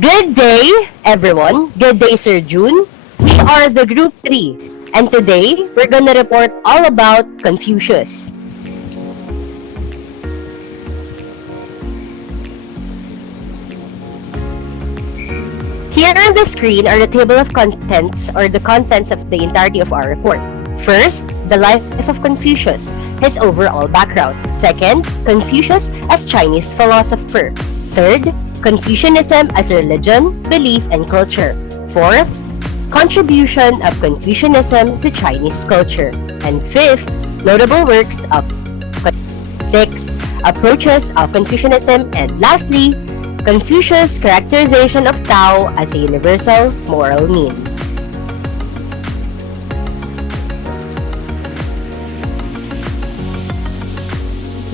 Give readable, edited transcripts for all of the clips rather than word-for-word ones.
Good day, everyone. Good day, Sir June. We are the Group 3, and today we're gonna report all about Confucius. Here on the screen are the table of contents or the contents of the entirety of our report. First, the life of Confucius, his overall background. Second, Confucius as Chinese philosopher. Third, Confucianism as religion, belief, and culture. Fourth, contribution of Confucianism to Chinese culture. And fifth, notable works of Confucius. Sixth, approaches of Confucianism. And lastly, Confucius' characterization of Tao as a universal moral mean.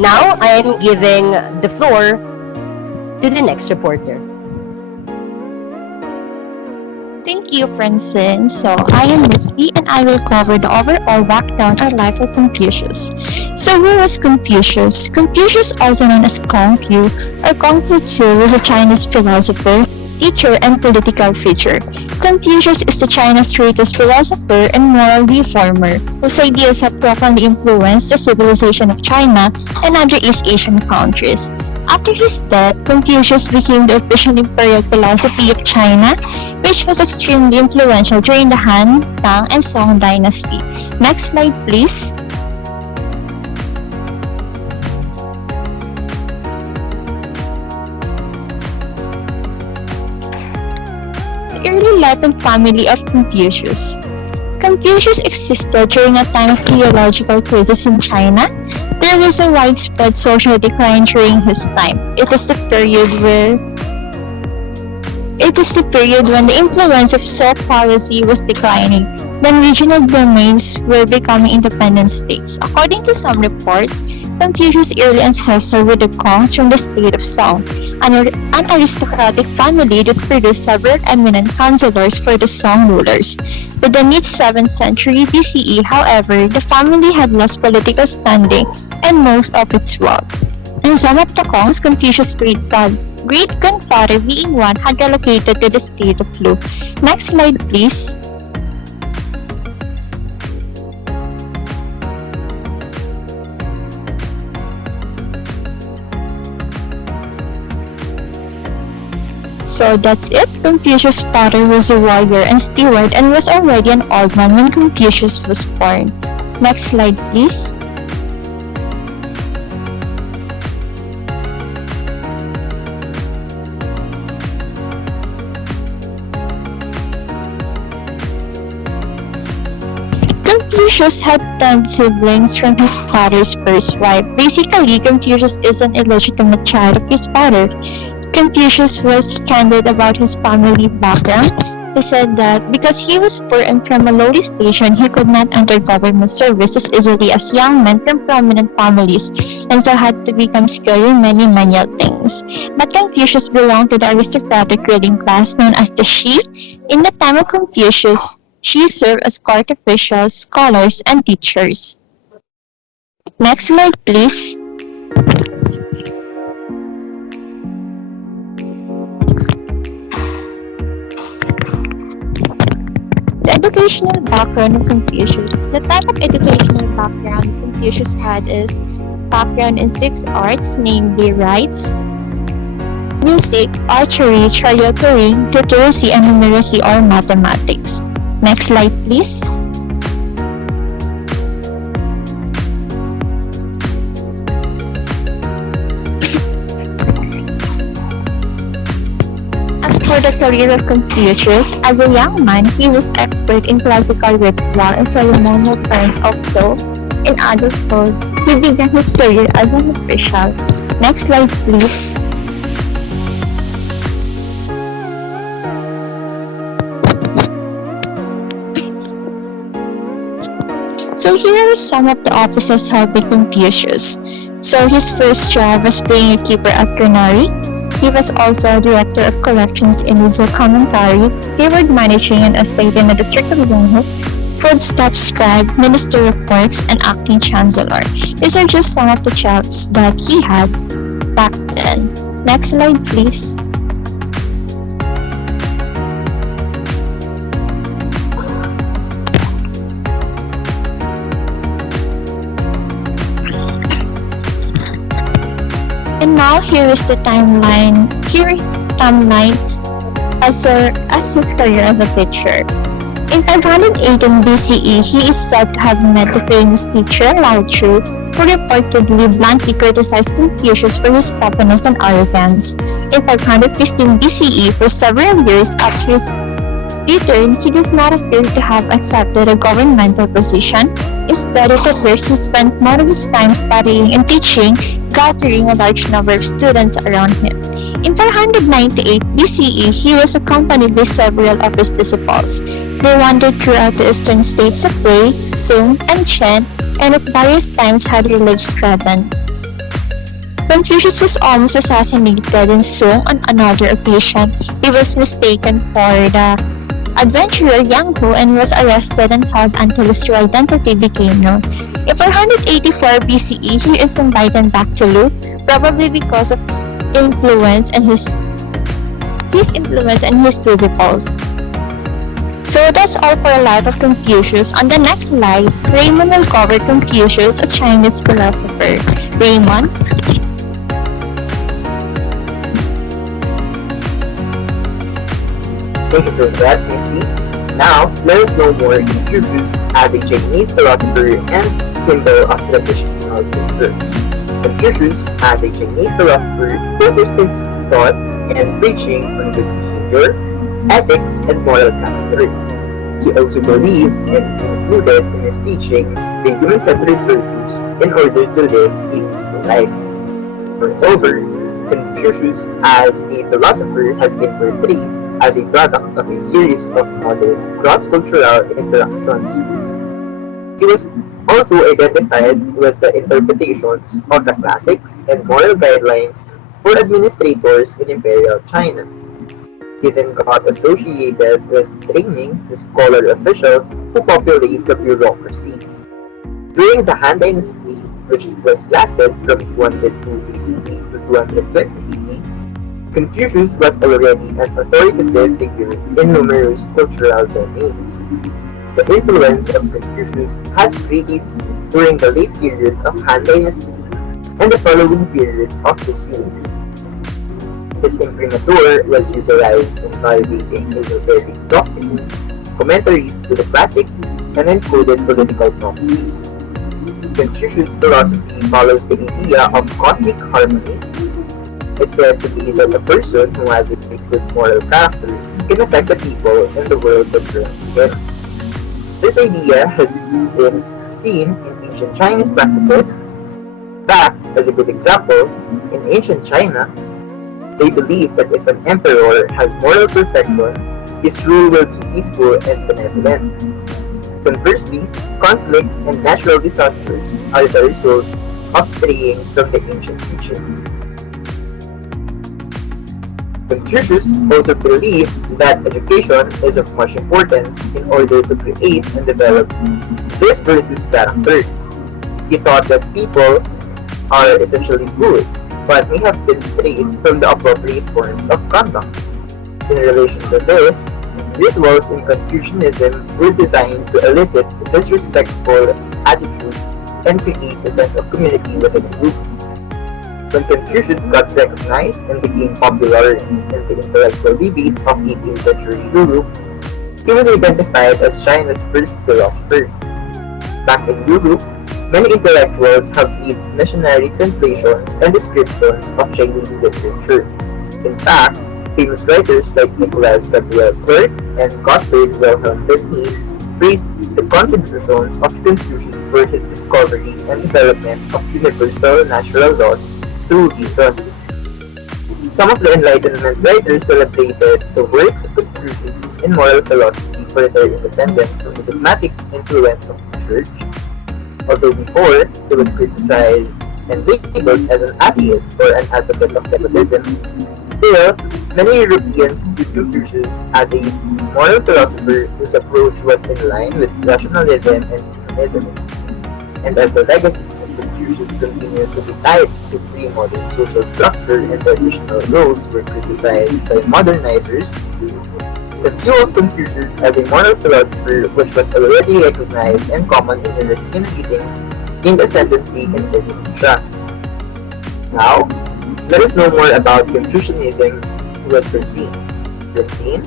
Now, I am giving the floor to the next reporter. Thank you, Francine. So, I am Misty and I will cover the overall background or life of Confucius. So, who was Confucius? Confucius, also known as Confu or Confucius, was a Chinese philosopher, teacher, and political figure. Confucius is the China's greatest philosopher and moral reformer, whose ideas have profoundly influenced the civilization of China and other East Asian countries. After his death, Confucius became the official imperial philosophy of China, which was extremely influential during the Han, Tang, and Song dynasty. Next slide, please. The early life and family of Confucius. Confucius existed during a time of theological crisis in China. There was a widespread social decline during his time. It was the period when the influence of soft policy was declining. Then regional domains were becoming independent states. According to some reports, Confucius' early ancestors were the Kongs from the state of Song, an aristocratic family that produced several eminent counselors for the Song rulers. By the mid-7th century BCE, however, the family had lost political standing and most of its wealth. And some of the Kongs, Confucius' great-grandfather being one, had relocated to the state of Lu. Next slide, please. So that's it. Confucius' father was a warrior and steward and was already an old man when Confucius was born. Next slide, please. Confucius had 10 siblings from his father's first wife. Basically, Confucius is an illegitimate child of his father. Confucius was candid about his family background. He said that because he was poor and from a lowly station, he could not enter government service as easily as young men from prominent families, and so had to become skilled in many manual things. But Confucius belonged to the aristocratic ruling class known as the Shi. In the time of Confucius, Shi served as court officials, scholars, and teachers. Next slide, please. The educational background of Confucius. The type of educational background Confucius had is background in 6 arts, namely rites, music, archery, charioteering, literacy, and numeracy or mathematics. Next slide, please. As for the career of Confucius, as a young man, he was expert in classical ritual and ceremonial terms. Also, in adulthood, he began his career as an official. Next slide, please. So here are some of the offices held by Confucius. So his first job was being a keeper at granary. He was also director of collections in his commentaries, steward managing an estate in the district of Zhonghe, foodstuff scribe, minister of works, and acting chancellor. These are just some of the jobs that he had back then. Next slide, please. And now here is the timeline. Here is timeline as his career as a teacher. In 518 BCE, he is said to have met the famous teacher Lao Tzu, who reportedly bluntly criticized Confucius for his stubbornness and arrogance. In 515 BCE, for several years after his return, he does not appear to have accepted a governmental position. Instead, it appears he spent most of his time studying and teaching, gathering a large number of students around him. In 598 BCE, he was accompanied by several of his disciples. They wandered throughout the eastern states of Wei, Sung, and Chen, and at various times had their lives threatened. Confucius was almost assassinated in Sung on another occasion. He was mistaken for the adventurer Yang Hu and was arrested and held until his true identity became known. In 484 BCE, he is invited back to Lu, probably because of his influence and his disciples. So that's all for a life of Confucius. On the next slide, Raymond will cover Confucius, a Chinese philosopher. Raymond? Thank you for that, Misty. Now, let us know more Confucius as a Chinese philosopher and symbol of traditional culture. Confucius, as a Chinese philosopher, focused his thoughts and preaching on good behavior, ethics, and moral character. He also believed and included in his teachings the human-centered virtues in order to live a peaceful life. Moreover, Confucius, as a philosopher, has been portrayed as a product of a series of modern cross-cultural interactions. He was also identified with the interpretations of the classics and moral guidelines for administrators in Imperial China. He then got associated with training the scholar officials who populate the bureaucracy. During the Han Dynasty, which was lasted from 202 BCE to 220 CE, Confucius was already an authoritative figure in numerous cultural domains. The influence of Confucius has greatly seen during the late period of Han Dynasty and the following period of disunity. His imprimatur was utilized in validating esoteric doctrines, commentaries to the classics, and encoded political proxies. Confucius' philosophy follows the idea of cosmic harmony. It's said to be that a person who has a good moral character can affect the people and the world that surrounds him. This idea has been seen in ancient Chinese practices. Back, as a good example, in ancient China, they believe that if an emperor has moral perfection, his rule will be peaceful and benevolent. Conversely, conflicts and natural disasters are the results of straying from the ancient teachings. Confucius also believed that education is of much importance in order to create and develop this virtuous character. He thought that people are essentially good, but may have been strayed from the appropriate forms of conduct. In relation to this, rituals in Confucianism were designed to elicit disrespectful attitude and create a sense of community within a group. When Confucius got recognized and became popular in the intellectual debates of 18th century Europe, he was identified as China's first philosopher. Back in Europe, many intellectuals have made missionary translations and descriptions of Chinese literature. In fact, famous writers like Nicholas Gabriel Clerc and Gottfried Wilhelm Leibniz praised the contributions of Confucius for his discovery and development of universal natural laws through reason. Some of the Enlightenment writers celebrated the works of Confucius in moral philosophy for their independence from the dogmatic influence of the Church. Although before he was criticized and labeled as an atheist or an advocate of despotism, still, many Europeans viewed Confucius as a moral philosopher whose approach was in line with rationalism and humanism. And as the legacies of Confucius continued to be tied to pre-modern social structure and traditional roles were criticized by modernizers. The view of Confucius as a moral philosopher, which was already recognized and common in readings, gained ascendancy in this era. Now, let us know more about Confucianism with Francine. Francine?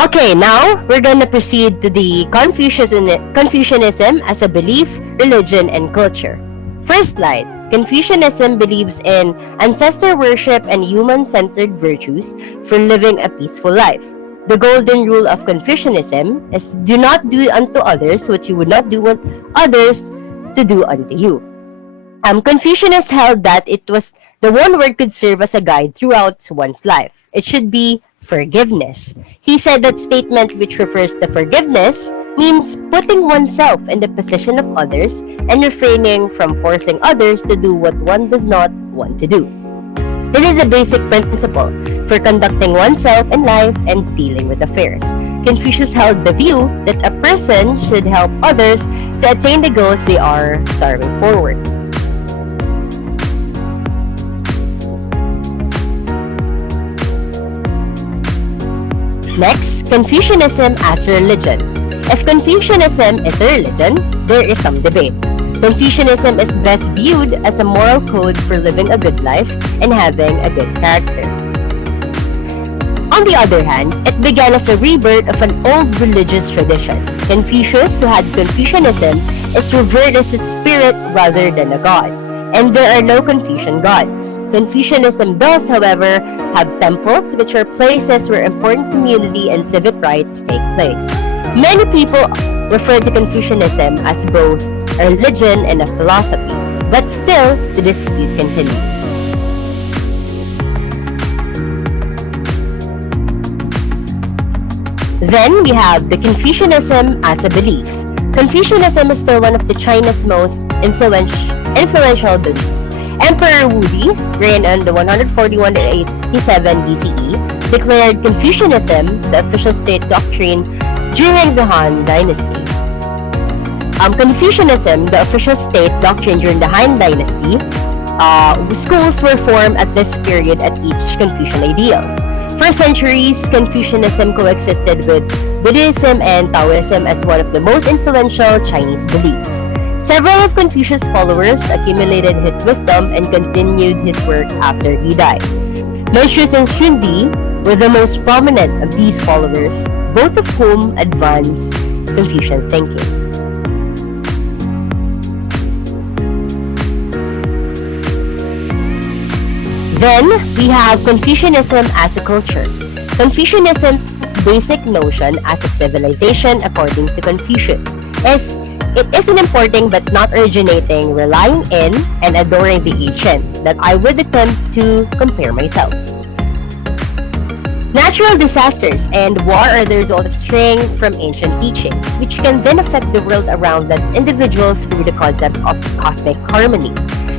Okay, now we're gonna proceed to the Confucianism as a belief, religion, and culture. First slide. Confucianism believes in ancestor worship and human-centered virtues for living a peaceful life. The golden rule of Confucianism is do not do unto others what you would not do want others to do unto you. Confucianists held that it was the one word could serve as a guide throughout one's life. It should be forgiveness. He said that statement, which refers to forgiveness, means putting oneself in the position of others and refraining from forcing others to do what one does not want to do. This is a basic principle for conducting oneself in life and dealing with affairs. Confucius held the view that a person should help others to attain the goals they are striving forward. Next, Confucianism as a religion. If Confucianism is a religion, there is some debate. Confucianism is best viewed as a moral code for living a good life and having a good character. On the other hand, it began as a rebirth of an old religious tradition. Confucius, who had Confucianism, is revered as a spirit rather than a god, and there are no Confucian gods. Confucianism does, however, have temples, which are places where important community and civic rights take place. Many people refer to Confucianism as both a religion and a philosophy, but still, the dispute continues. Then we have the Confucianism as a belief. Confucianism is still one of the China's most influential beliefs. Emperor Wudi, reigned on the 141 to 87 BCE, declared Confucianism the official state doctrine during the Han Dynasty. Confucianism, the official state doctrine during the Han Dynasty, schools were formed at this period at each Confucian ideals. For centuries, Confucianism coexisted with Buddhism and Taoism as one of the most influential Chinese beliefs. Several of Confucius' followers accumulated his wisdom and continued his work after he died. Mencius and Xunzi were the most prominent of these followers, both of whom advanced Confucian thinking. Then, we have Confucianism as a culture. Confucianism's basic notion as a civilization, according to Confucius, is it isn't importing but not originating, relying in, and adoring the ancient, that I would attempt to compare myself. Natural disasters and war are the result of straying from ancient teachings, which can then affect the world around that individual through the concept of cosmic harmony.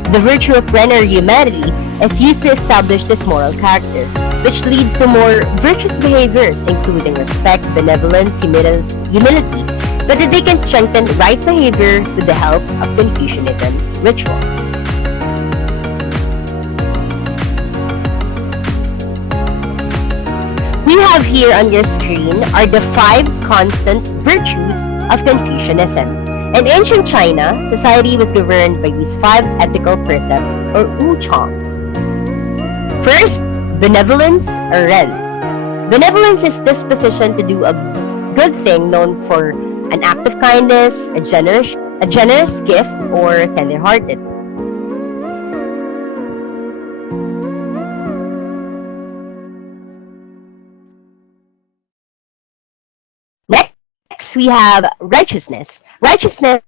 The virtue of plenary humanity is used to establish this moral character, which leads to more virtuous behaviors, including respect, benevolence, humility, but that they can strengthen right behavior with the help of Confucianism's rituals. We have here on your screen are the 5 constant virtues of Confucianism. In ancient China, society was governed by these 5 ethical precepts, or wuchang. First, benevolence or ren. Benevolence is disposition to do a good thing known for an act of kindness, a generous gift, or tender-hearted. Next, we have righteousness. Righteousness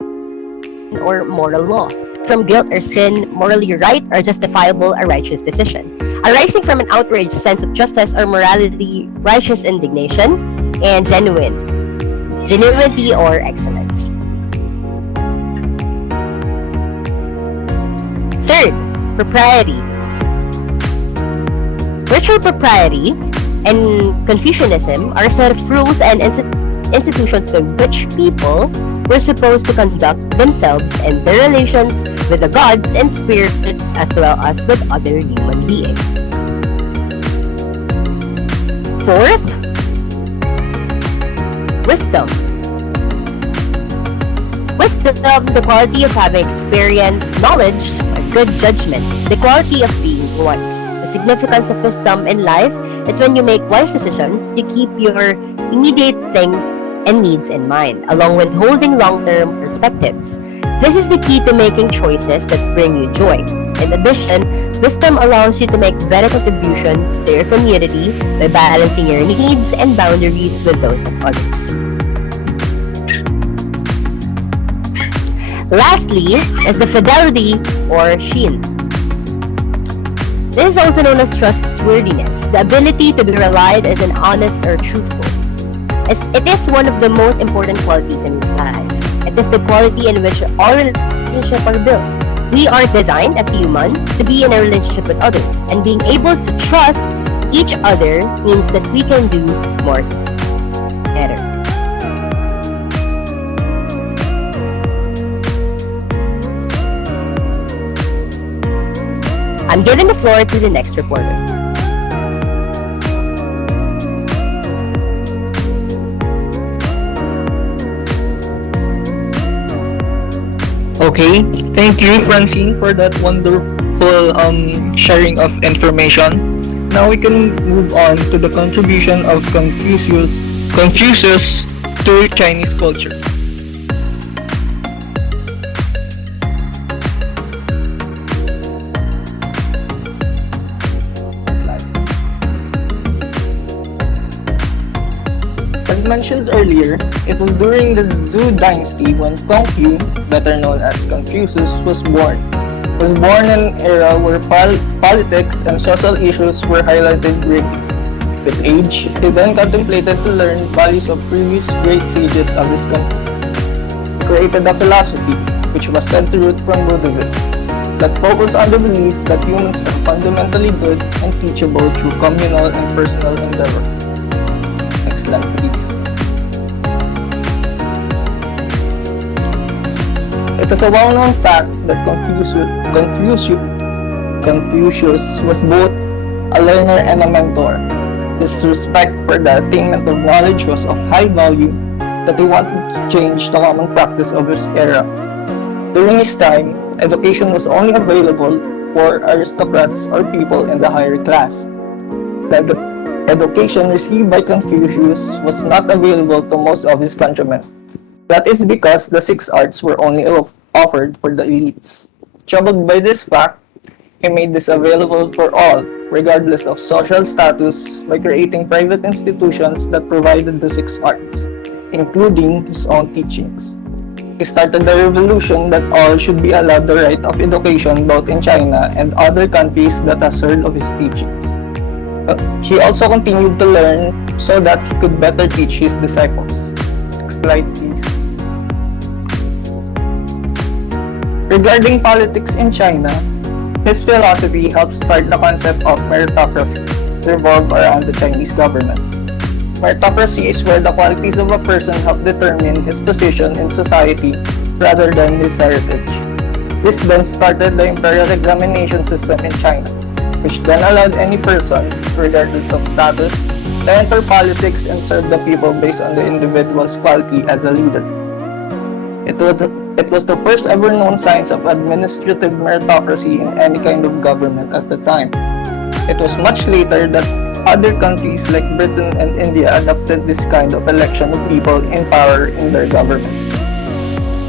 or moral law. From guilt or sin, morally right or justifiable a righteous decision. Arising from an outraged sense of justice or morality, righteous indignation, and genuinity or excellence. Third, propriety. Virtual propriety and Confucianism are a set of rules and institutions by which people were supposed to conduct themselves and their relations with the gods and spirits as well as with other human beings. Fourth, wisdom. Wisdom, the quality of having experience, knowledge, and good judgment, the quality of being wise. The significance of wisdom in life is when you make wise decisions, you keep your immediate things and needs in mind, along with holding long-term perspectives. This is the key to making choices that bring you joy. In addition, wisdom allows you to make better contributions to your community by balancing your needs and boundaries with those of others. Lastly is the fidelity or shin. This is also known as trustworthiness, the ability to be relied as an honest or truthful. It is one of the most important qualities in life. It is the quality in which all relationships are built. We are designed as humans to be in a relationship with others, and being able to trust each other means that we can do more better. I'm giving the floor to the next reporter. Okay, thank you, Francine, for that wonderful sharing of information. Now we can move on to the contribution of Confucius to Chinese culture. As mentioned earlier, it was during the Zhou dynasty when Confu, better known as Confucius, was born. Was born in an era where politics and social issues were highlighted greatly. With age, he then contemplated to learn values of previous great sages of his country. He created a philosophy, which was said to root from Buddhism, that focused on the belief that humans are fundamentally good and teachable through communal and personal endeavor. Next slide, please. It is a well-known fact that Confucius was both a learner and a mentor. His respect for the attainment of knowledge was of high value that he wanted to change the common practice of his era. During his time, education was only available for aristocrats or people in the higher class. The education received by Confucius was not available to most of his countrymen. That is because the 6 arts were only offered for the elites. Troubled by this fact, he made this available for all, regardless of social status, by creating private institutions that provided the 6 arts, including his own teachings. He started the revolution that all should be allowed the right of education both in China and other countries that has heard of his teachings. He also continued to learn so that he could better teach his disciples. Next slide, please. Regarding politics in China, his philosophy helped start the concept of meritocracy, revolved around the Chinese government. Meritocracy is where the qualities of a person help determine his position in society rather than his heritage. This then started the imperial examination system in China, which then allowed any person, regardless of status, to enter politics and serve the people based on the individual's quality as a leader. It was the first ever known signs of administrative meritocracy in any kind of government at the time. It was much later that other countries like Britain and India adopted this kind of election of people in power in their government.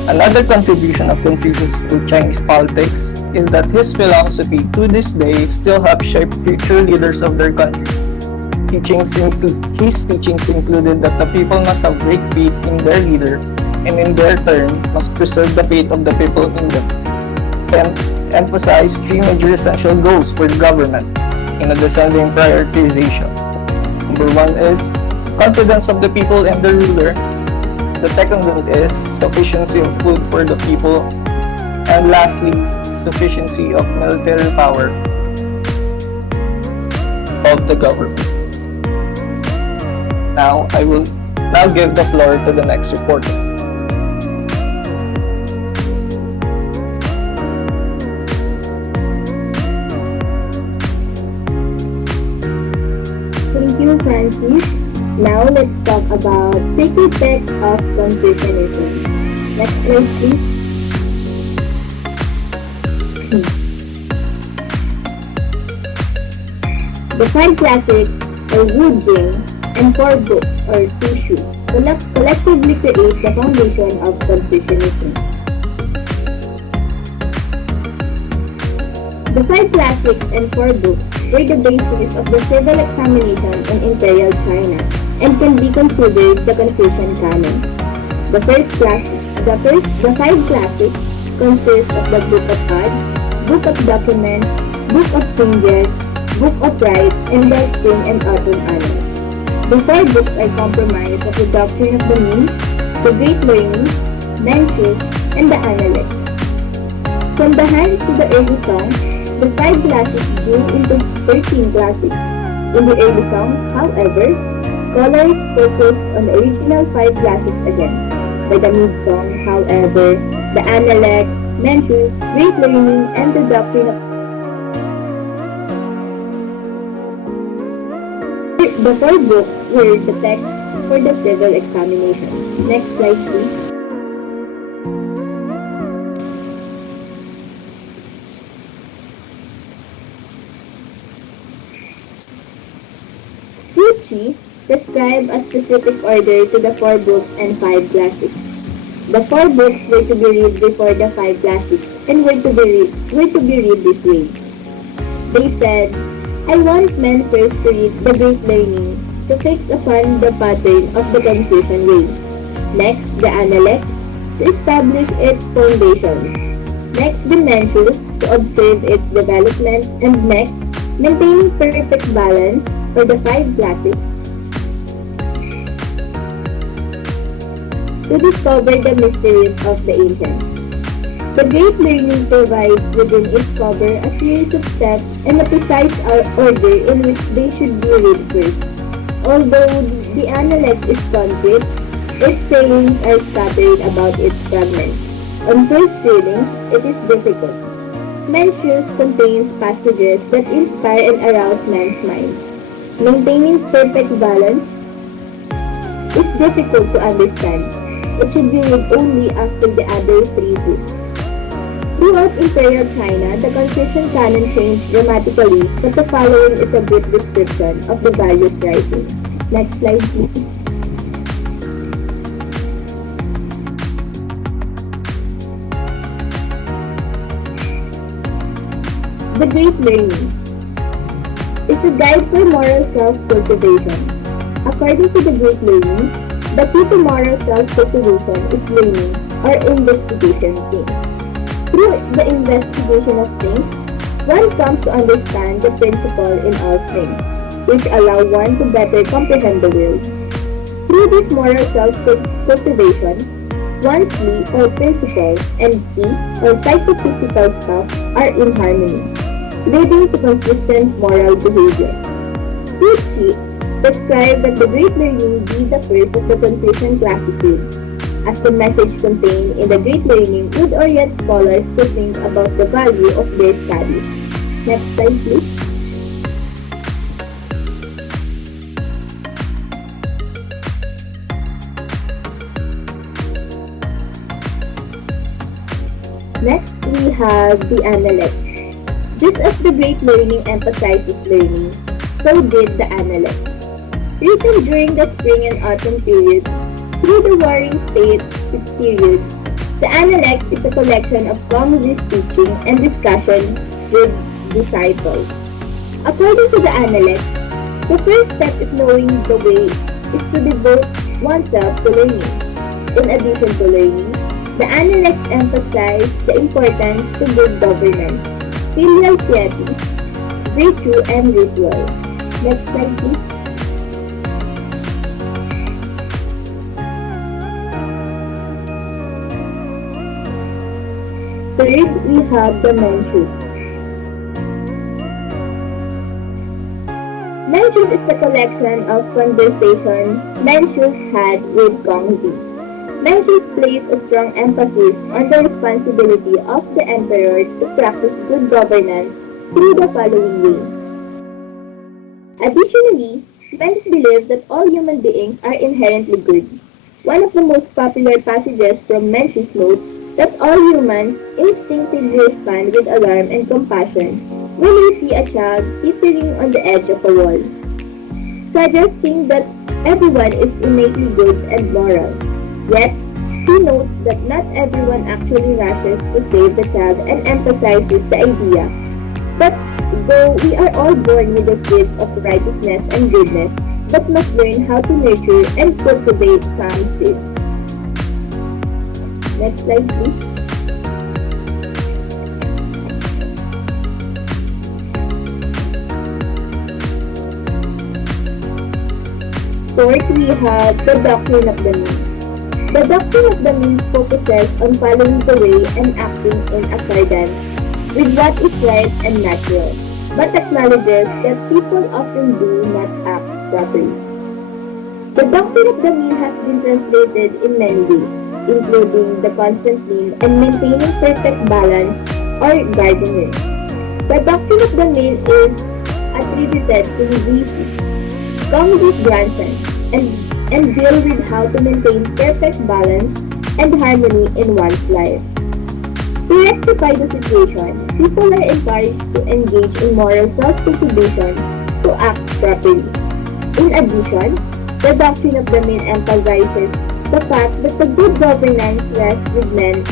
Another contribution of Confucius to Chinese politics is that his philosophy to this day still helps shape future leaders of their country. His teachings included that the people must have great faith in their leader and in their turn must preserve the faith of the people in them, and emphasize 3 major essential goals for the government in a descending prioritization. Number 1 is confidence of the people and the ruler. The second one is sufficiency of food for the people. And lastly, sufficiency of military power of the government. Now, I will give the floor to the next reporter. Francis. Now let's talk about sacred text of Confucianism. Next slide, please. The five classics, or Wu Jing, and four books, or Sishu, collectively create the foundation of Confucianism. The five classics and four books were the basis of the civil examination in Imperial China and can be considered the Confucian canon. The five classics consist of the Book of Odds, Book of Documents, Book of Changes, Book of Rights, and the Spring and Autumn Annals. The four books are comprised of the Doctrine of the Mean, the Great Learning, Mencius, and the Analects. From the hands to the early song, the five classics grew into 13 classics. In the early song, however, scholars focused on the original five classics again. By the mid-song, however, the Analects, Mencius, Great Learning, and the Doctrine of the four books were the text for the civil examination. Next slide, please. Suchi prescribe a specific order to the four books and five classics. The four books were to be read before the five classics and were to be read this way. They said, I want men first to read the Great Learning to fix upon the pattern of the Confucian way. Next, the Analect to establish its foundations. Next, the Mencius to observe its development. And next, maintaining perfect balance for the five classics to discover the mysteries of the ancients. The Great Learning provides within its cover a series of steps and a precise order in which they should be read first. Although the Analect is concrete, its sayings are scattered about its fragments. On first reading, it is difficult. Mencius contains passages that inspire and arouse men's minds. Maintaining perfect balance is difficult to understand. It should be read only after the other three books. Throughout Imperial China, the Confucian canon changed dramatically, but the following is a brief description of the various writings. Next slide, please. The Great Learning is a guide for moral self-cultivation. According to the Great Learning, the key to moral self-cultivation is learning or investigation things. Through the investigation of things, one comes to understand the principle in all things, which allow one to better comprehend the world. Through this moral self-cultivation, one's li or principle and ki or psychophysical stuff are in harmony, leading to consistent moral behavior. Suchi prescribed that the Great Learning be the first of the Confucian classic, as the message contained in the Great Learning would orient scholars to think about the value of their studies. Next slide, please. Next, we have the Analect. Just as the Great Learning emphasizes learning, so did the Analect. Written during the spring and autumn period, through the Warring State period, the Analect is a collection of Confucius teaching and discussion with disciples. According to the Analect, the first step is knowing the way is to devote oneself to learning. In addition to learning, the Analect emphasizes the importance to good governance, filial piety, virtue, and ritual. Next slide, please. Third, we have the Mencius. Mencius is a collection of conversation Mencius had with Gongzi. Mencius placed a strong emphasis on the responsibility of the emperor to practice good governance through the following way. Additionally, Many believe that all human beings are inherently good. One of the most popular passages from Mencius notes that all humans instinctively respond with alarm and compassion when they see a child teetering on the edge of a wall, suggesting that everyone is innately good and moral. Yet, he notes that not everyone actually rushes to save the child and emphasizes the idea that though we are all born with the seeds of righteousness and goodness, but must learn how to nurture and cultivate some seeds. Next slide, please. Fourth, we have the doctrine of the mean. The doctrine of the mean focuses on following the way and acting in accordance with what is right and natural, but acknowledges that people often do not act properly. The doctrine of the mean has been translated in many ways, including the constant mean and maintaining perfect balance or gardening. The doctrine of the mean is attributed to VC, Congress grandson, and deal with how to maintain perfect balance and harmony in one's life. To rectify the situation, people are encouraged to engage in moral self-cultivation to act properly. In addition, the doctrine of the mean emphasizes the fact that the good governance rests with men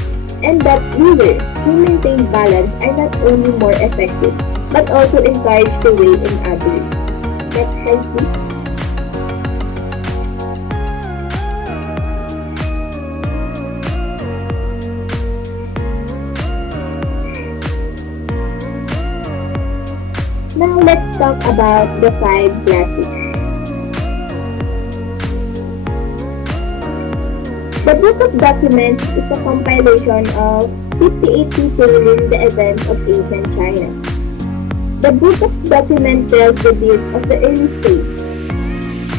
and that rulers who maintain balance are not only more effective, but also encourage the way in others. Next slide, please. Now let's talk about the 5 classics. The Book of Documents is a compilation of 58 people during the events of ancient China. The Book of Documents tells the deeds of the early stage,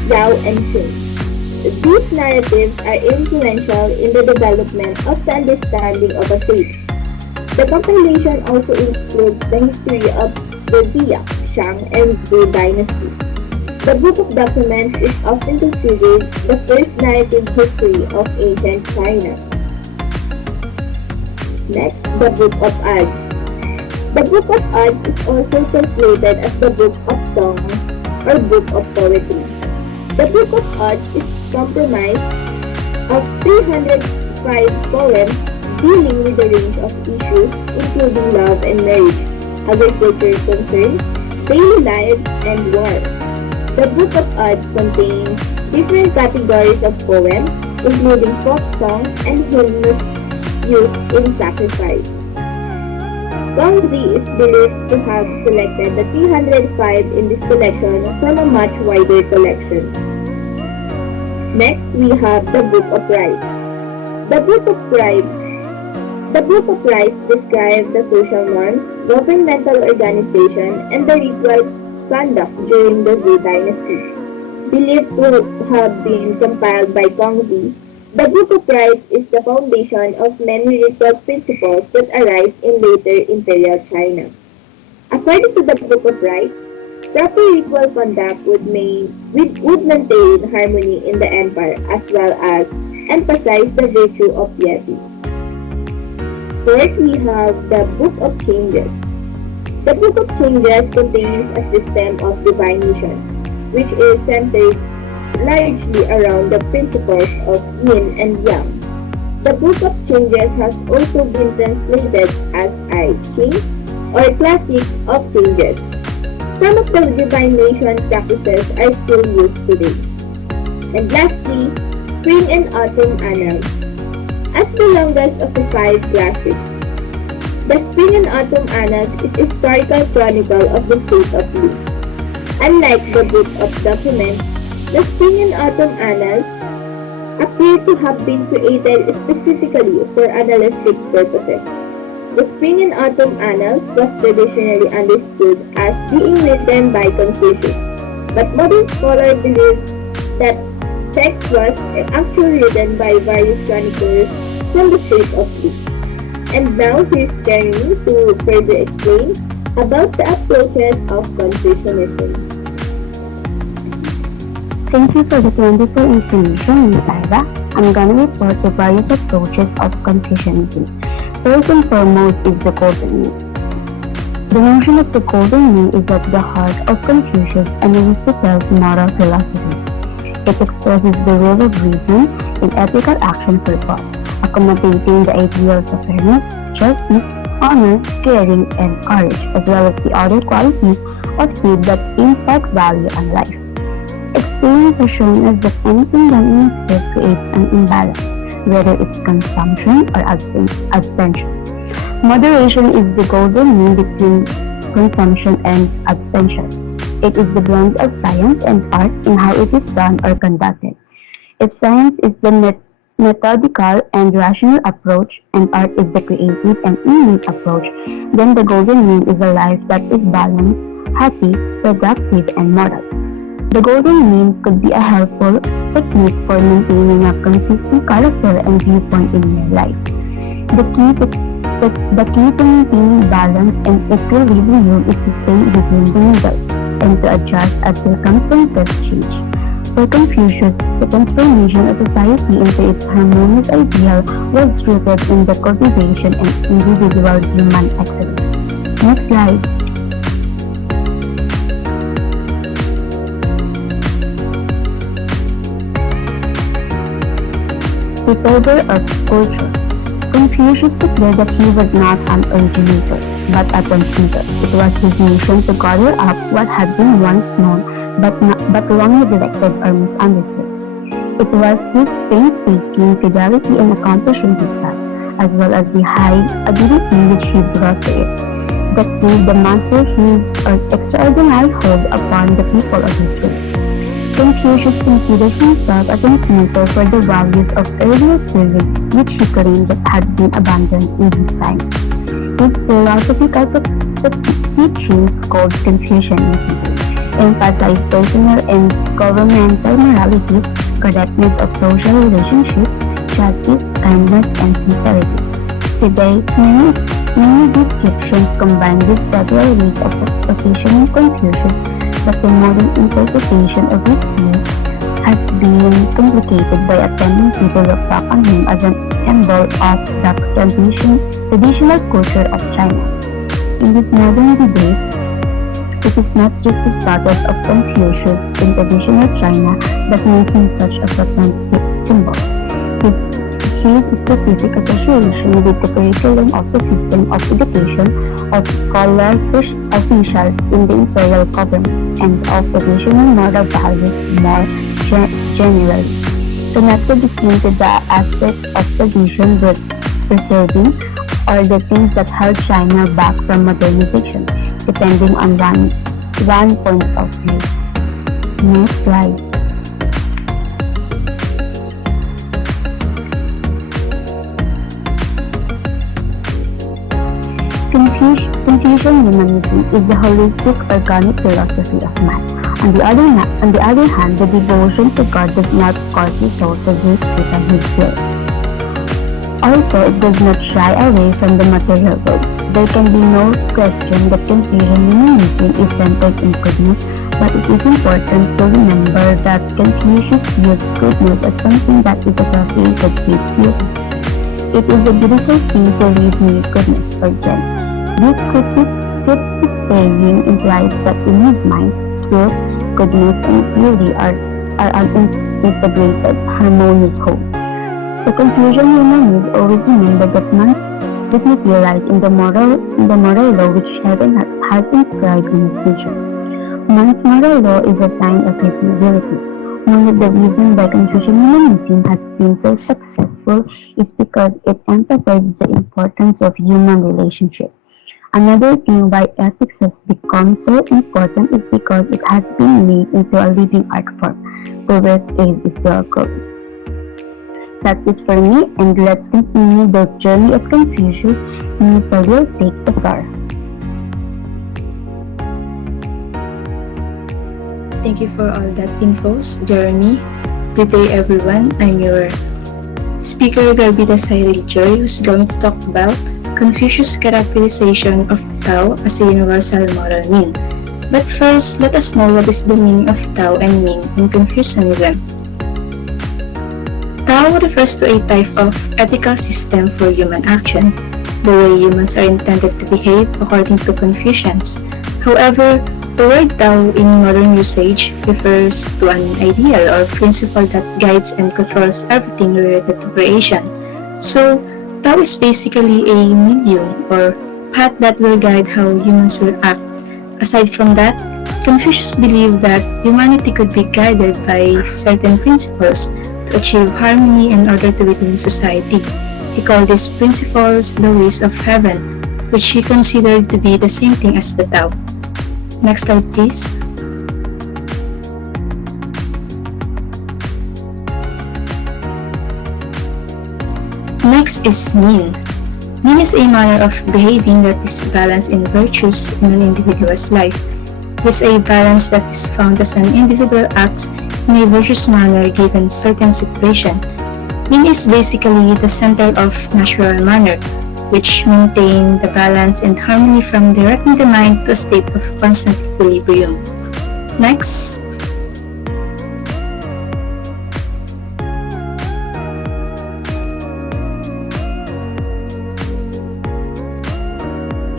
Yao and Xun. These narratives are influential in the development of the understanding of a sage. The compilation also includes the history of the Zia, Shang, and Zhou dynasty. The Book of Documents is often considered the first narrative history of ancient China. Next, the Book of Odds. The Book of Odds is also translated as the Book of Songs or Book of Poetry. The Book of Odds is comprised of 305 poems dealing with a range of issues including love and marriage, agriculture concerns, daily life, and war. The Book of Odds contains different categories of poems, including folk songs and hymns used in sacrifice. Gongzi is believed to have selected the 305 in this collection from a much wider collection. Next, we have the Book of Rites. The Book of Rites describes the social norms, governmental organization, and the ritual conduct during the Zhou dynasty. Believed to have been compiled by Gongzi, the Book of Rites is the foundation of many ritual principles that arise in later imperial China. According to the Book of Rites, proper ritual conduct would maintain harmony in the empire as well as emphasize the virtue of piety. Fourth, we have the Book of Changes. The Book of Changes contains a system of divine mission, which is centered largely around the principles of yin and yang. The Book of Changes has also been translated as I Ching or Classic of Changes. Some of the divination practices are still used today. And lastly, Spring and Autumn Annals. As the longest of the 5 classics, the Spring and Autumn Annals is a historical chronicle of the state of Lu. Unlike the Book of Documents, the Spring and Autumn Annals appear to have been created specifically for annalistic purposes. The Spring and Autumn Annals was traditionally understood as being written by Confucius, but modern scholars believe that text was actually written by various chroniclers from the Church of Lu. And now here's Jeremy to further explain about the approaches of Confucianism. Thank you for the wonderful information, Ms. Ida. I'm gonna report the various approaches of Confucianism. First and foremost is the golden mean. The notion of the golden mean is at the heart of Confucius and Aristotle's moral philosophy. It expresses the role of reason in ethical action for God, accommodating the ideals of fairness, justice, honor, caring, and courage, as well as the other qualities of faith that impact value and life. Experience has shown us that anything done in excess creates an imbalance, whether it's consumption or abstention. Moderation is the golden mean between consumption and abstention. It is the blend of science and art in how it is done or conducted. If science is the methodical and rational approach and art is the creative and innate approach, then the golden mean is a life that is balanced, happy, productive, and moral. The golden mean could be a helpful technique for maintaining a consistent character and viewpoint in your life. The key to maintaining balance and equilibrium is to stay within the middle and to adjust as circumstances change. For Confucius, the transformation of society into its harmonious ideal was rooted in the cultivation and individual human excellence. Next slide. Disorder of culture. Confucius declared that he was not an originator, but a transmitter. It was his mission to gather up what had been once known, but long neglected or misunderstood. It was his painstaking fidelity in accomplishing his task, as well as the high ability which he brought to it, that gave the master his extraordinary hold upon the people of his race. Confucius considered himself as an example for the values of earlier periods which he claimed that had been abandoned in his time. His philosophical teachings, called Confucianism, emphasized personal and governmental morality, correctness of social relationships, justice, kindness, and sincerity. Today, many descriptions combine with several ways of positioning Confucius, but the modern interpretation of his views has been complicated by a tendency to look back on him as a symbol of the traditional culture of China. In this modern debate, it is not just the status of Confucius in traditional China that makes him such a potent symbol. His specific association with the curriculum of the system of education of scholars officials in the imperial government and of traditional moral values more generally. Connected between the aspects of tradition with preserving or the things that held China back from modernization, depending on one point of view. Next slide. Confucian humanism is the holistic, organic philosophy of man. On the other hand, the devotion to God does not cause the soul to drift within his will. Also, it does not shy away from the material world. There can be no question that Confucian humanism is centered in goodness, but it is important to remember that Confucius views goodness as something that is associated with beauty. It is a beautiful thing to read me goodness for Jen. This cryptic saying implies that in his mind, truth, goodness, and beauty are an integrated, harmonious whole. The Confucian humanists always remember that man's dignity lies in the moral law which heaven has inscribed in his nature. Man's moral law is a sign of his nobility. One of the reasons why Confucian humanism has been so successful is because it emphasizes the importance of human relationships. Another thing why ethics has become so important is because it has been made into a living art form, for which age is still growing. That's it for me, and let's continue the journey of Confucius. Nisa will take the floor. Thank you for all that infos, Jeremy. Good day, everyone. I'm your speaker, Garbita Cyril Joy, who's going to talk about Confucius' characterization of Tao as a universal moral mean. But first, let us know what is the meaning of Tao and Min in Confucianism. Tao refers to a type of ethical system for human action, the way humans are intended to behave according to Confucians. However, the word Tao in modern usage refers to an ideal or principle that guides and controls everything related to creation. So, Tao is basically a medium or path that will guide how humans will act. Aside from that, Confucius believed that humanity could be guided by certain principles to achieve harmony and order within society. He called these principles the ways of heaven, which he considered to be the same thing as the Tao. Next slide, please. Next is Min. Min is a manner of behaving that is balanced in virtues in an individual's life. It is a balance that is found as an individual acts in a virtuous manner given certain situation. Min is basically the center of natural manner, which maintain the balance and harmony from directing the mind to a state of constant equilibrium. Next.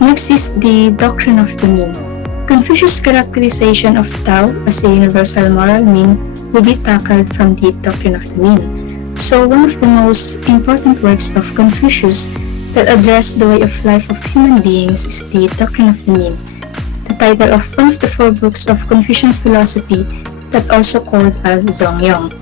Next is the doctrine of the mean. Confucius' characterization of Tao as a universal moral mean will be tackled from the doctrine of the mean. So one of the most important works of Confucius that address the way of life of human beings is the doctrine of the mean, the title of one of the 4 books of Confucian philosophy that also called as Zongyong.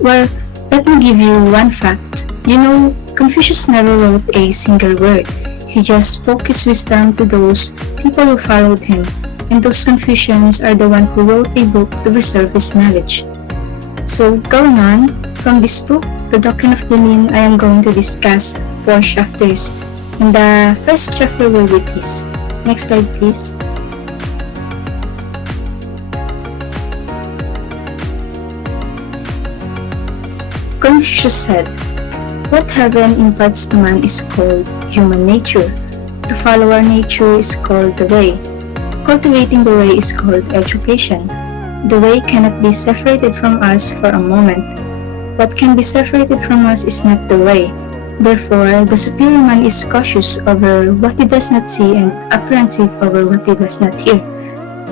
Well, let me give you one fact. You know, Confucius never wrote a single word. He just spoke his wisdom to those people who followed him, and those Confucians are the one who wrote a book to preserve his knowledge. So, going on, from this book, The Doctrine of the Mean, I am going to discuss 4 chapters, and the first chapter will be this. Next slide, please. Confucius said, "What heaven imparts to man is called human nature. To follow our nature is called the way. Cultivating the way is called education. The way cannot be separated from us for a moment. What can be separated from us is not the way. Therefore, the superior man is cautious over what he does not see and apprehensive over what he does not hear.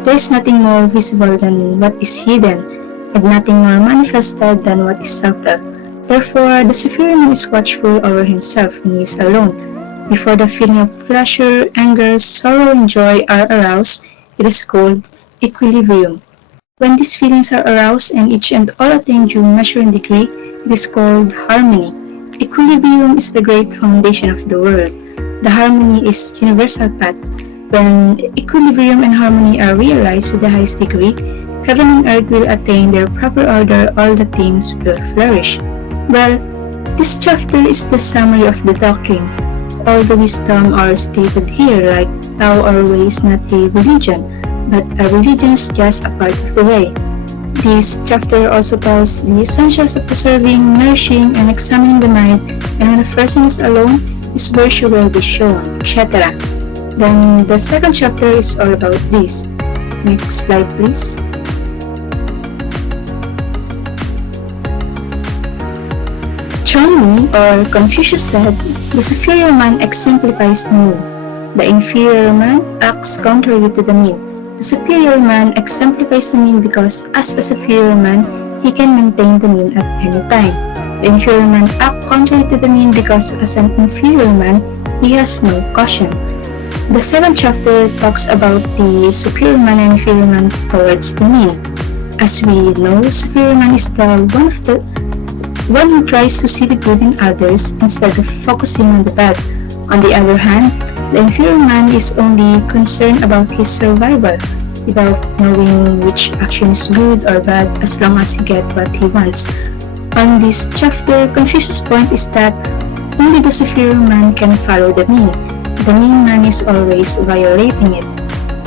There is nothing more visible than what is hidden, and nothing more manifested than what is subtle. Therefore, the superior man is watchful over himself when he is alone. Before the feeling of pleasure, anger, sorrow, and joy are aroused, it is called equilibrium. When these feelings are aroused and each and all attain due measure and degree, it is called harmony. Equilibrium is the great foundation of the world. The harmony is universal path. When equilibrium and harmony are realized with the highest degree, heaven and earth will attain their proper order, all the things will flourish." Well, this chapter is the summary of the doctrine. All the wisdom are stated here, like Tao or way is not a religion, but a religion is just a part of the way. This chapter also tells the essentials of preserving, nourishing, and examining the mind, and when a person is alone, his virtue will be shown, etc. Then the second chapter is all about this. Next slide, please. Chongmi, or Confucius said, "The superior man exemplifies the mean. The inferior man acts contrary to the mean. The superior man exemplifies the mean because, as a superior man, he can maintain the mean at any time. The inferior man acts contrary to the mean because, as an inferior man, he has no caution." The second chapter talks about the superior man and inferior man towards the mean. As we know, superior man is the one who tries to see the good in others instead of focusing on the bad. On the other hand, the inferior man is only concerned about his survival, without knowing which action is good or bad as long as he gets what he wants. On this chapter, Confucius' point is that only the superior man can follow the mean. The mean man is always violating it.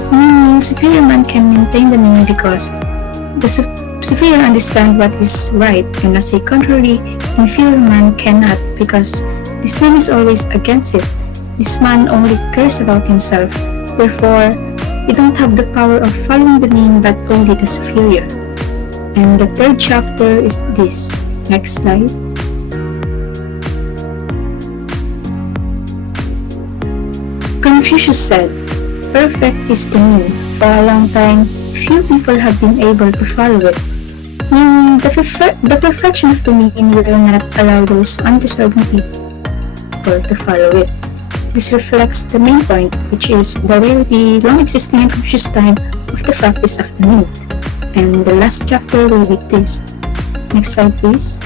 Meaning, superior man can maintain the mean because the superior understand what is right, and as a contrary, inferior man cannot because this man is always against it. This man only cares about himself. Therefore, You don't have the power of following the mean but only the superior. And the third chapter is this. Next slide. Confucius said, perfect is the mean. For a long time, few people have been able to follow it, meaning the perfection of the mean will not allow those undeserving people to follow it. This reflects the main point, which is the rarity long existing in Confucius' time of the practice of the mean. And the last chapter will be this. Next slide, please.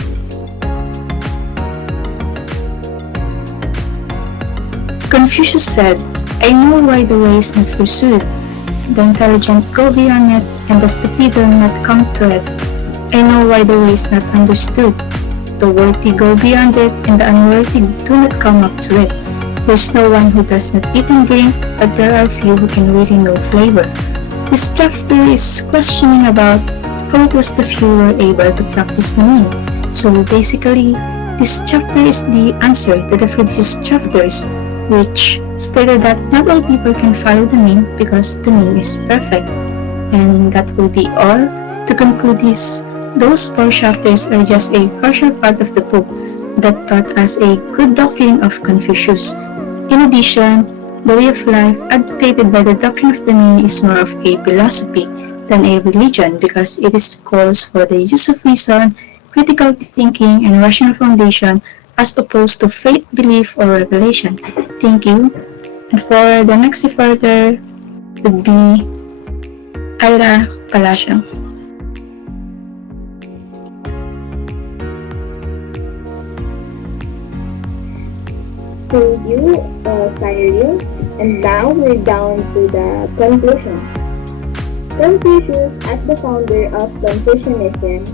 Confucius said, I know why the way is not pursued. The intelligent go beyond it, and the stupid will not come to it. I know why the way is not understood. The worthy go beyond it, and the unworthy do not come up to it. There's no one who does not eat and drink, but there are few who can really know flavor. This chapter is questioning about how it was the few were able to practice the mean. So basically, this chapter is the answer to the previous chapters, which stated that not all people can follow the mean because the mean is perfect. And that will be all. To conclude this, those 4 chapters are just a partial part of the book that taught us a good doctrine of Confucius. In addition, the way of life advocated by the doctrine of the mean is more of a philosophy than a religion because it is calls for the use of reason, critical thinking, and rational foundation as opposed to faith, belief, or revelation. Thank you. And for the next reporter would be Ira Palacio. Thank you, Cyril. And now we're down to the conclusion. Confucius, as the founder of Confucianism,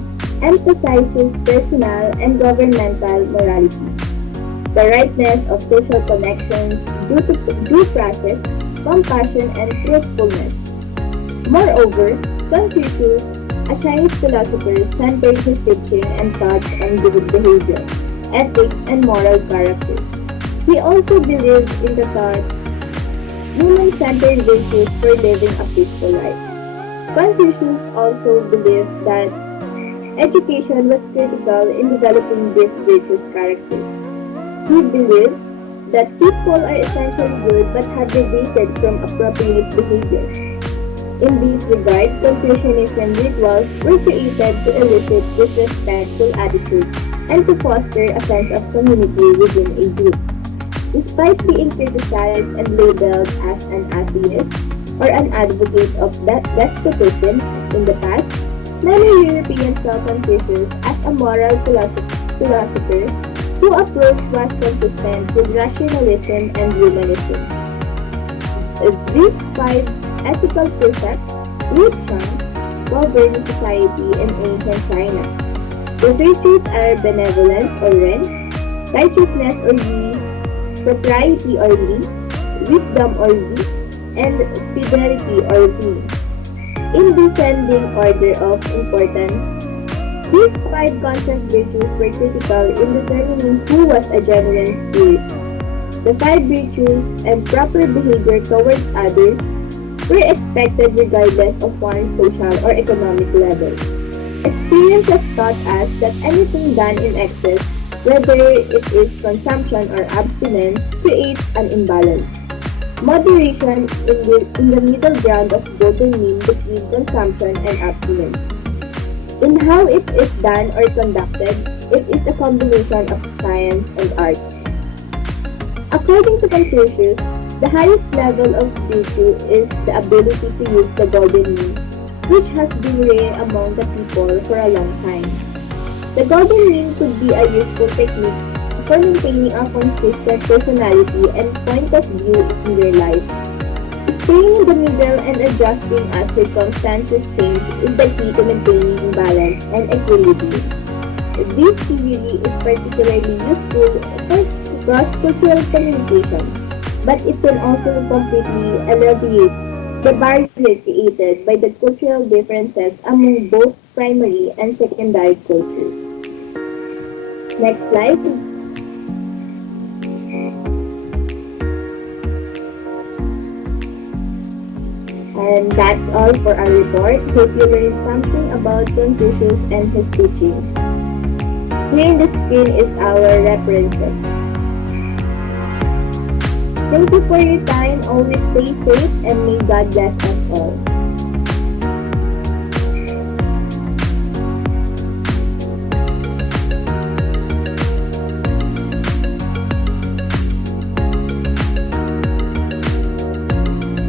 emphasizes personal and governmental morality, the rightness of social connections, due process, compassion, and truthfulness. Moreover, Confucius, a Chinese philosopher, centered his teaching and thoughts on good behavior, ethics, and moral character. He also believed in the thought human-centered virtues for living a peaceful life. Confucius also believed that education was critical in developing this virtuous character. He believed that people are essentially good but have deviated from appropriate behavior. In this regard, Confucianism rituals were created to elicit disrespectful attitudes and to foster a sense of community within a group. Despite being criticized and labeled as an atheist or an advocate of despotism in the past, many Europeans saw Confucius as a moral philosopher whose approach was consistent with rationalism and humanism. These 5 ethical precepts, which govern society in ancient China. The virtues are benevolence or ren, righteousness or yi, propriety or li, wisdom or zi, and fidelity or zi. In descending order of importance, these 5 conscious virtues were critical in determining who was a genuine spirit. The 5 virtues and proper behavior towards others were expected regardless of one's social or economic level. Experience has taught us that anything done in excess, whether it is consumption or abstinence, creates an imbalance. Moderation in the middle ground of golden mean between consumption and abstinence. In how it is done or conducted, it is a combination of science and art. According to Confucius, the highest level of virtue is the ability to use the golden mean, which has been rare among the people for a long time. The golden mean could be a useful technique for maintaining a consistent personality and point of view in your life. Staying in the middle and adjusting as circumstances change is the key to maintaining balance and equilibrium. This theory is particularly useful for cross-cultural communication, but it can also completely alleviate the barrier created by the cultural differences among both primary and secondary cultures. Next slide. And that's all for our report. Hope you learned something about Confucius and his teachings. Here in the screen is our references. Thank you for your time. Always stay safe and may God bless us all.